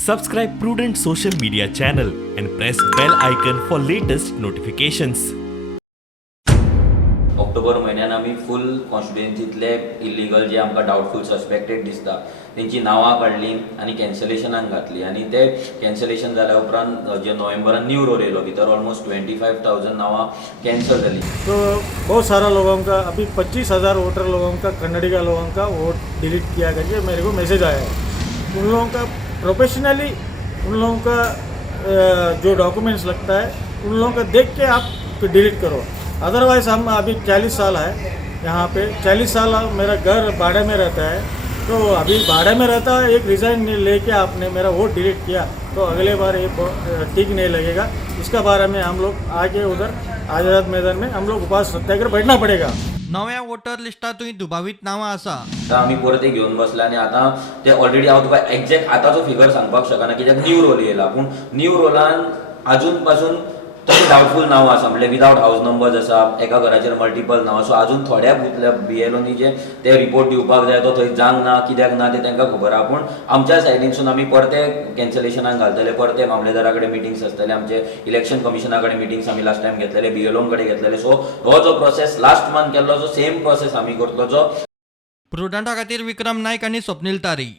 Subscribe Prudent social media channel and press bell icon for latest notifications. October म्हयन्यान आमी फूल कॉन्स्टिट्युएन्सींतले illegal जे आमकां डावटफूल suspected दिसता तेंची नांवां काडलीं आनी कॅन्सलेशनाक घातलीं आनी ते कॅन्सलेशन जाल्या उपरांत जे नोव्हेंबरान न्यू रोल येयलो भितर ऑलमोस्ट 25,000 नांवां कॅन्सल जालीं. तो बहुत सारा लोगों का अभी 25,000 वोटर लोगों का कन्नडिगा लोगों का वोट डिलीट किया करके मेरे को मैसेज आया है. उन लोगों का प्रोफेशनली उन लोगों का जो डॉक्यूमेंट्स लगता है उन लोगों का देख के आप डिलीट करो. अदरवाइज़ हम अभी 40 साल है यहाँ पे, 40 साल मेरा घर भाड़े में रहता है, तो अभी भाड़े में रहता है. एक रिज़ाइन लेके आपने मेरा वोट डिलीट किया तो अगले बार ये ठीक नहीं लगेगा. इसका बारे में हम लोग आगे उधर आज़ाद मैदान में हम लोग उपवास सत्याग्रह बैठना पड़ेगा. नव्या वोटर लिस्टातूय दुबावीत नांवां आसा. आतां आमी परत एक घेवन बसला आनी आतां ते ऑलरेडी हांव तुका एक्झॅक्ट आतांचो फिगर सांगपाक शकना कित्याक न्यू रोल येयला, पूण न्यू रोलान अजून पासून तशी डावटफूल नांवां आसा, म्हणजे विदावट हाऊस नंबर्स आसा, एका घराचेर मल्टिपल नांवां. सो अजून थोड्या बुथल्या BLOनी जे ते रिपोर्ट दिवपाक जाय तो थंय जावंक ना, कित्याक ना ते तांकां खबर आहा. पूण आमच्या सायडीनसून आमी परते कॅन्सलेशनाक घालतले, परते मामलेदारा कडेन मिटिंग्स आसतले, आमचे इलेक्शन कमिशना कडेन मिटिंग्स आमी लास्ट टायम घेतलेले, BLO कडेन घेतलेले. सो हो जो प्रोसेस लास्ट मंथ केल्लो जो सेम प्रोसेस आमी करतलो. जो प्रुडंटा खातीर विक्रम नायक आनी स्वप्नील तारी.